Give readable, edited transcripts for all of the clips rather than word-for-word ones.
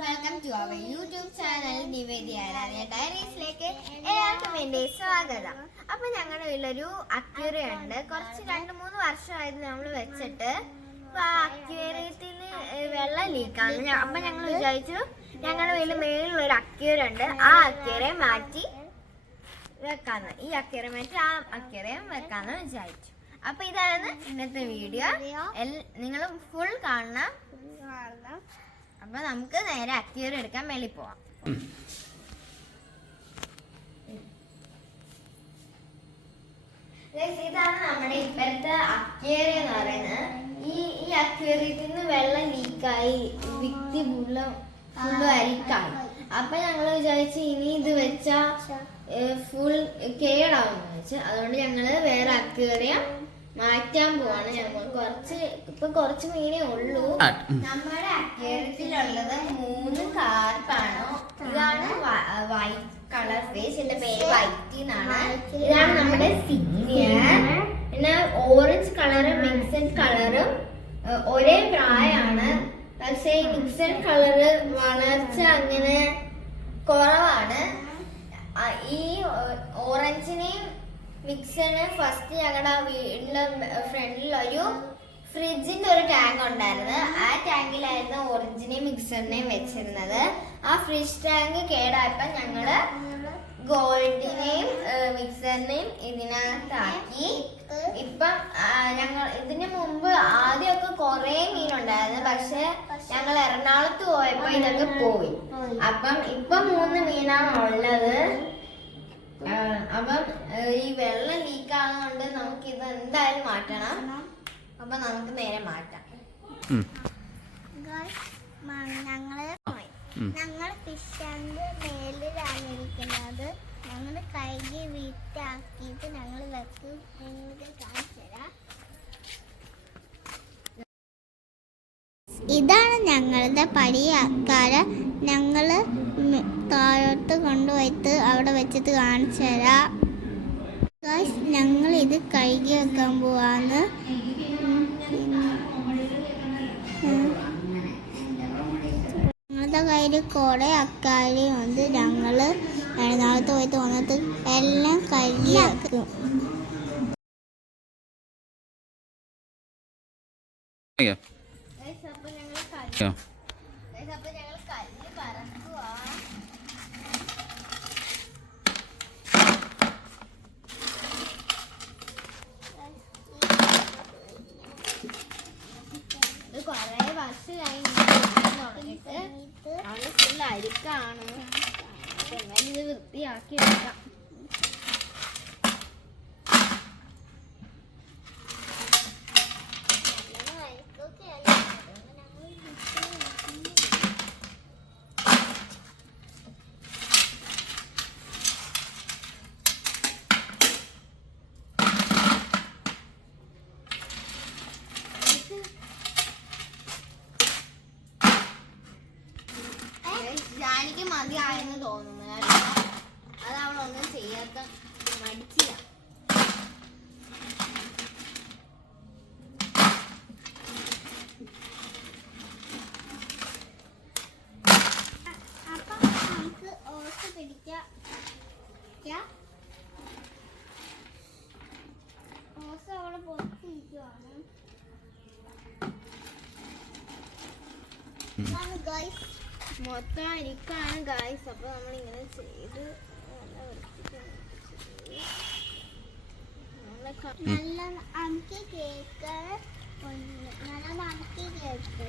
Welcome to our YouTube channel Nivedya ഡയറീസിലേക്ക് എല്ലാവർക്കും എൻ്റെ സ്വാഗതം. അപ്പൊ ഞങ്ങളുടെ വീട്ടിലൊരു അക്വേറിയം ഉണ്ട്. കുറച്ച് 2-3 വർഷമായത് നമ്മൾ വെച്ചിട്ട്. അപ്പൊ ആ അക്വേറിയത്തിൽ വെള്ളം ലീക്കാണ്. അപ്പൊ ഞങ്ങൾ വിചാരിച്ചു ഞങ്ങളുടെ വീട്ടിൽ മേളിലൊരു അക്വേറിയം ഉണ്ട്, ആ അക്വേറിയം മാറ്റി വെക്കാന്ന്, ഈ അക്വേറിയം മാറ്റി ആ അക്വേറിയം വെക്കാന്ന് വിചാരിച്ചു. അപ്പൊ ഇതാണ് ഇന്നത്തെ വീഡിയോ. നിങ്ങൾ ഫുൾ കാണണം. അപ്പൊ നമുക്ക് നേരെ അക്വേറിയം എടുക്കാൻ മേളിൽ പോവാം. ഇതാണ് നമ്മുടെ ഇപ്പോഴത്തെ അക്വേറിയം എന്ന് പറയുന്നത്. ഈ അക്വേറിയത്തിൽ നിന്ന് വെള്ളം ലീക്കായി വിക്തി ഫുള്ളും അരിക്കായി. അപ്പൊ ഞങ്ങൾ വിചാരിച്ചു ഇനി ഇത് വെച്ചാ ഫുൾ കേടാവും വെച്ച്, അതുകൊണ്ട് ഞങ്ങള് വേറെ അക്വേറിയം മാറ്റാൻ പോവാണ്. ഞങ്ങൾ കുറച്ച് മീനേ ഉള്ളൂ. നമ്മുടെ അക്വേറിയത്തിലുള്ളത് 3 കാർപ്പാണ്. ഇതാണ് വൈറ്റ് കളർ ഫേസ്, എന്റെ പേര് വൈറ്റ് എന്നാണ്. ഇതാണ് നമ്മുടെ സിഗ്നിയർ. പിന്നെ ഓറഞ്ച് കളറും മിക്സഡ് കളറും ഒരേ പ്രായമാണ്. പക്ഷേ ഈ മിക്സഡ് കളറ് വളർച്ച അങ്ങനെ കുറവാണ്. ഈ ഓറഞ്ചിനെയും മിക്സറിന് ഫസ്റ്റ് ഞങ്ങളുടെ വീടിന്റെ ഫ്രണ്ടിൽ ഒരു ഫ്രിഡ്ജിന്റെ ഒരു ടാങ്ക് ഉണ്ടായിരുന്നു. ആ ടാങ്കിലായിരുന്നു ഓറഞ്ചിനെയും മിക്സറിനെയും വെച്ചിരുന്നത്. ആ ഫ്രിഡ്ജ് ടാങ്ക് കേടായപ്പോ ഞങ്ങള് ഗോൾഡിനെയും മിക്സറിനെയും ഇതിനകത്താക്കി. ഇപ്പം ഇതിന് മുമ്പ് ആദ്യമൊക്കെ കുറെ മീനുണ്ടായിരുന്നു, പക്ഷെ ഞങ്ങൾ എറണാകുളത്ത് പോയപ്പോ ഇതൊക്കെ പോയി. അപ്പം ഇപ്പൊ 3 മീനാണ് ഉള്ളത്. അപ്പം ഈ വെള്ളം ലീക്ക് ആകുന്നതുകൊണ്ട് നമുക്ക് ഇത് എന്തായാലും മാറ്റണം. അപ്പൊ നമുക്ക് നേരെ മാറ്റാം. ഞങ്ങൾ ഫിഷ് ടാങ്ക് മേലിലാണ് ഇരിക്കുന്നത്. ഞങ്ങൾ കഴുകി വീട്ടാക്കിയിട്ട് ഞങ്ങൾ വെക്കും. നിങ്ങൾക്ക് കാണിച്ചു തരാം. ഇതാണ് ഞങ്ങളുടെ പടിയാക്കാരം. ഞങ്ങൾ താഴോട്ട് കൊണ്ടുപോയിട്ട് അവിടെ വെച്ചിട്ട് കാണിച്ചു തരാം. ഞങ്ങൾ ഇത് കഴുകി വെക്കാൻ പോവാന്ന്. ഞങ്ങളുടെ കയ്യിൽ കുറെ അക്കാര്യം ഉണ്ട്. ഞങ്ങൾ എറണാകുളത്ത് പോയിട്ട് വന്നിട്ട് എല്ലാം കഴുകി വെക്കും. കൊറേ വർഷം തുടങ്ങിയിട്ട് ഫുൾ അരിക്കാണ്. എങ്ങനെ ഇത് വൃത്തിയാക്കി എടുക്കാം. ജാനിക്ക് മതിയായെന്ന് തോന്നുന്നു. അത് അവളൊന്നും ചെയ്യാത്ത മടിച്ചില്ല. അപ്പൊ നമുക്ക് ഓസ് പിടിക്കാം. ഓസ് അവിടെ പൊത്തിരിക്കുവാണ്. മൊത്തം അരിക്കാണ് ഗായ്സ്. അപ്പൊ നമ്മളിങ്ങനെ ചെയ്ത് നല്ല അമുക്കി കേക്ക്, നല്ല അമുക്കി കേക്ക്.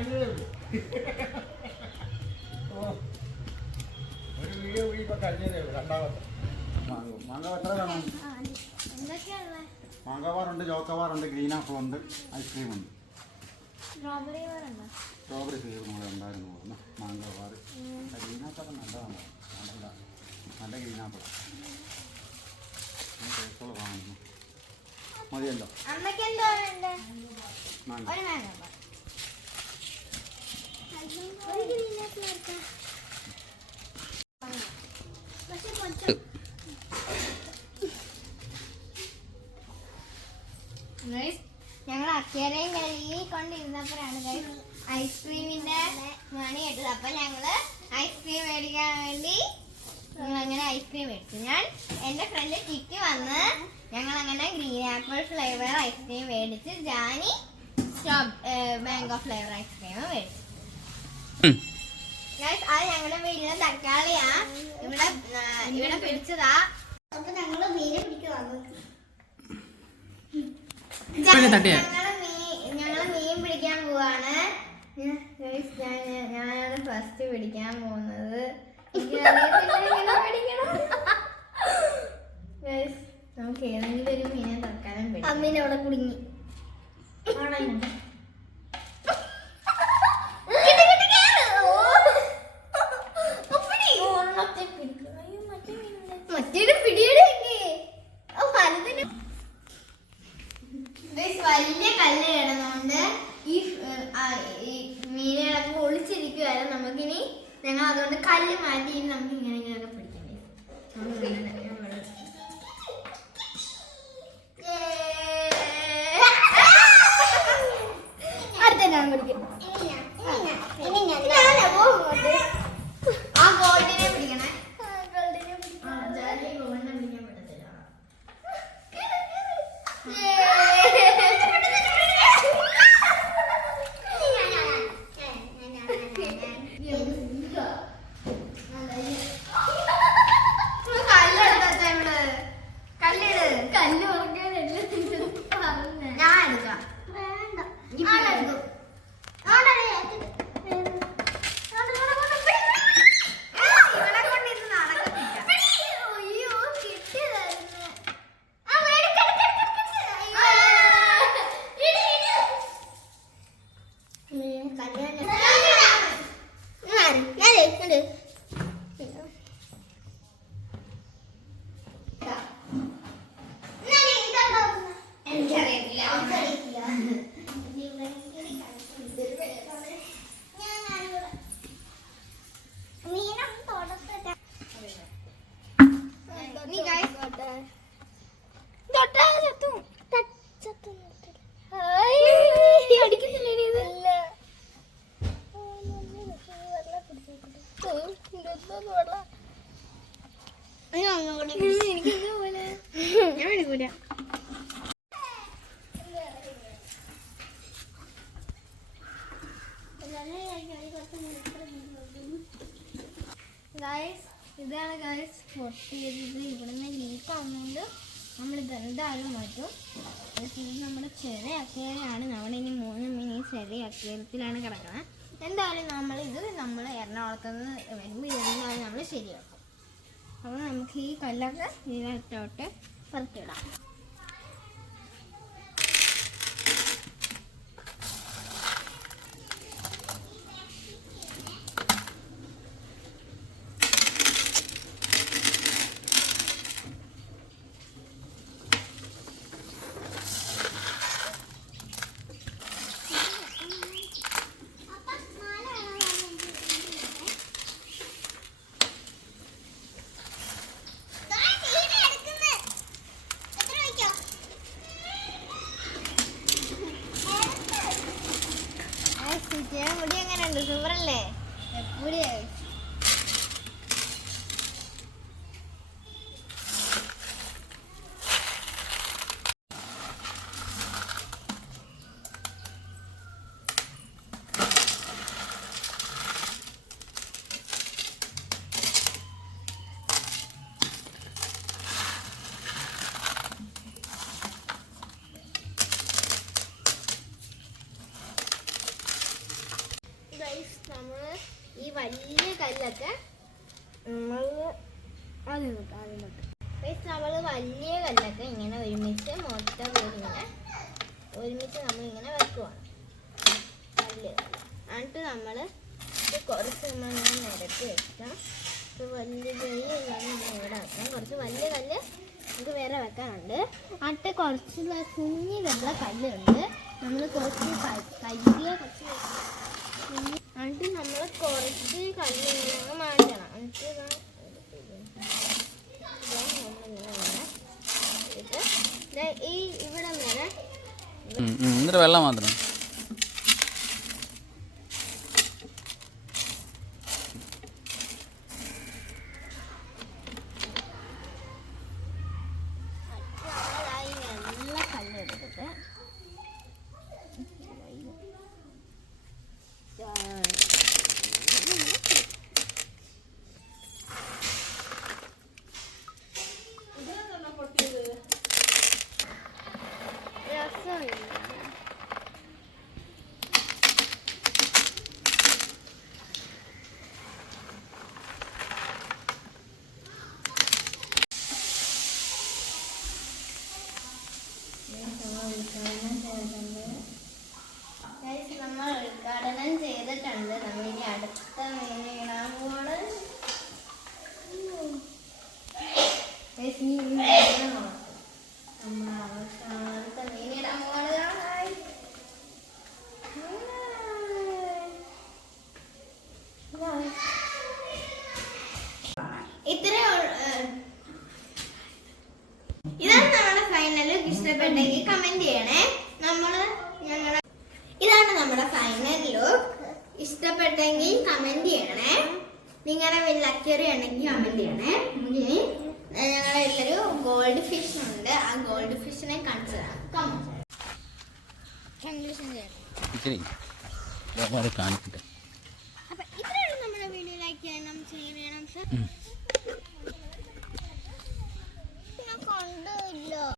ഒരു വീഡിയോ ഇപ്പൊ കഴിഞ്ഞതേ ഉള്ളൂ, രണ്ടാമത്തെ. മാങ്ങ എത്ര വേണം? എന്തൊക്കെയാണുള്ളത്? മാങ്കവാറുണ്ട്, ചോക്കവാറുണ്ട്, ഗ്രീൻ ആപ്പിൾ ഉണ്ട്, ഐസ്ക്രീം ഉണ്ട്. സ്ട്രോബെറി വേറുണ്ടോ? സ്ട്രോബെറി തീർന്നു ഇവിടെ ഉണ്ടായിരുന്നു തോന്നുന്നു. മാങ്കവാറ് ഗ്രീൻ ആപ്പിളൊക്കെ നല്ലതാണ്, നല്ല ഗ്രീൻ ആപ്പിൾ ടേസ്റ്റുള്ള കാണുന്നു. മതിയല്ലോ അമ്മയ്ക്ക് എന്തോ വേണ്ടേ? മാങ്ങ. ഒരു മാങ്ങ മതി. ഒരു ഗ്രീനാപ്പിൾ എടുക്കാം. പക്ഷെ കുറച്ച് ഞങ്ങൾ അക്കേരയും കഴുകി കൊണ്ടിരുന്നപ്പോഴാണ് ഐസ്ക്രീമിന്റെ മണി ഇട്ടത്. അപ്പൊ ഞങ്ങള് ഐസ്ക്രീം മേടിക്കാൻ വേണ്ടി അങ്ങനെ ഐസ്ക്രീം മേടിച്ചു. ഞാൻ എന്റെ ഫ്രണ്ട് ചിക്കി വന്ന് ഞങ്ങൾ അങ്ങനെ ഗ്രീൻ ആപ്പിൾ ഫ്ലേവർ ഐസ്ക്രീം മേടിച്ച്, ജാനി മാംഗോ ഫ്ലേവർ ഐസ്ക്രീം മേടിച്ചു. അത് ഞങ്ങളുടെ വീട്ടിലെ തക്കാളിയാ, ഇവിടെ പിടിച്ചതാ. അപ്പൊ ഞങ്ങള് മീനെ പിടിക്കാൻ വന്നു. ഞങ്ങള് മീൻ പിടിക്കാൻ പോവാണ്. ഞാനാണ് ഫസ്റ്റ് പിടിക്കാൻ പോകുന്നത്. നമുക്ക് ഏതെങ്കിലും ഒരു മീനെ തൽക്കാലം പിടിക്കാം. അമ്മീനെ അവിടെ കുടുങ്ങി. മറ്റേ പിടിയുടെ വലിയ കല്ല് കിടന്നുകൊണ്ട് ഈ മീനുകളൊക്കെ ഒളിച്ചിരിക്കുവായിരുന്നു. നമുക്കിനി ഞങ്ങൾ അതുകൊണ്ട് കല്ല് മാറ്റി ഇനി നമുക്ക് ഇങ്ങനെ ഇങ്ങനെയൊക്കെ പിടിക്കണ്ടേ. അടുത്ത ഞാൻ പിടിക്കും. ആ ഗോൾഡിനെ പിടിക്കണേ. ഗോൾഡിനെ പിടിക്കാൻ പറ്റത്തില്ല. കല്ല് ഉറക്കാനല്ലേ ഞാൻ എടുക്കാം. ഇവിടെ കൊണ്ടിരുന്ന് നടക്കത്തില്ല. അയ്യോ കിട്ടിയതായിരുന്നു. എനിക്കറിയത്തില്ല. ഞാൻ എടുക്കൂല. ഇതാണ് ഗൈസ് പൊട്ടിയത്. ഇവിടുന്ന് ലീക്ക് ആവുന്നതുകൊണ്ട് നമ്മളിത് എന്തായാലും മാറ്റും. ഇത് നമ്മുടെ ചെറിയ അക്കരയാണ്. നമ്മളിനി 3 മിനി ചെറിയ അക്കരത്തിലാണ് കിടക്കുന്നത്. എന്തായാലും നമ്മൾ എറണാകുളത്തുനിന്ന് വരുമ്പോൾ ഇതെന്തായാലും നമ്മൾ ശരിയാക്കും. അപ്പോൾ നമുക്ക് ഈ കല്ലൊക്കെ ഇതിനകത്തോട്ട് പുറത്തിടാം. മുടി എങ്ങനെയുണ്ട്? സൂപ്പറല്ലേ? എപ്പോഴും ആദ്യം തൊട്ട്. നമ്മൾ വലിയ കല്ലൊക്കെ ഇങ്ങനെ ഒരുമിച്ച് മൊത്തം ഇങ്ങനെ ഒരുമിച്ച് നമ്മളിങ്ങനെ വെക്കുവാണ്. വലിയ കല്ല് എന്നിട്ട് നമ്മൾ കുറച്ച് നമ്മളിങ്ങനെ നിരത്തി വെക്കാം. വലിയ ചെറിയ കല്ല് ഇവിടെ വെക്കാം. കുറച്ച് വലിയ കല്ല് നമുക്ക് വേറെ വെക്കാനുണ്ട്. എന്നിട്ട് കുറച്ച് കുഞ്ഞു കല്ലുണ്ട്. നമ്മൾ കുറച്ച് കല്ലിയ കുറച്ച് എന്നിട്ട് നമ്മൾ കുറച്ച് കല്ല് ഇങ്ങനെ മാറ്റണം. എന്നിട്ട് ഈ ഇവിടെ വരെ എന്നിട്ട് വെള്ളം മാത്രം എല്ലാ കല്ലെടുത്തിട്ട് നമ്മൾ ഉദ്ഘാടനം ചെയ്തിട്ടുണ്ട്. നമ്മളിനി അടുത്ത മീനിടാൻ പോണ്. നമ്മൾ അവസാനത്തെ മീനിടാൻ പോണ്. ഇതാണ് നമ്മുടെ ഫൈനൽ ലുക്ക്. ഇഷ്ടപ്പെട്ടെങ്കിൽ കമന്റ് ചെയ്യണേ. ഇതാണ് നമ്മുടെ ഫൈനൽ ലുക്ക്. ഇഷ്ടപ്പെട്ടെങ്കിൽ കമന്റ് ചെയ്യണേ. നിങ്ങളുടെ വീട്ടിൽ അക്വേറിയം ഉണ്ടെങ്കിൽ കമന്റ് ചെയ്യണേ. ഞങ്ങളുടെ വീട്ടിലൊരു ഗോൾഡ് ഫിഷ് ഉണ്ട്. ആ ഗോൾഡ് ഫിഷിനെ കാണിച്ചു തരാം. കൺക്ലൂഷൻ ചെയ്യണം. കാണിക്കട്ടെ. അപ്പൊ ഇത്രയാണ് നമ്മുടെ വീഡിയോ. ലൈക്ക് ചെയ്യണം, ഷെയർ ചെയ്യണം. കണ്ടില്ല.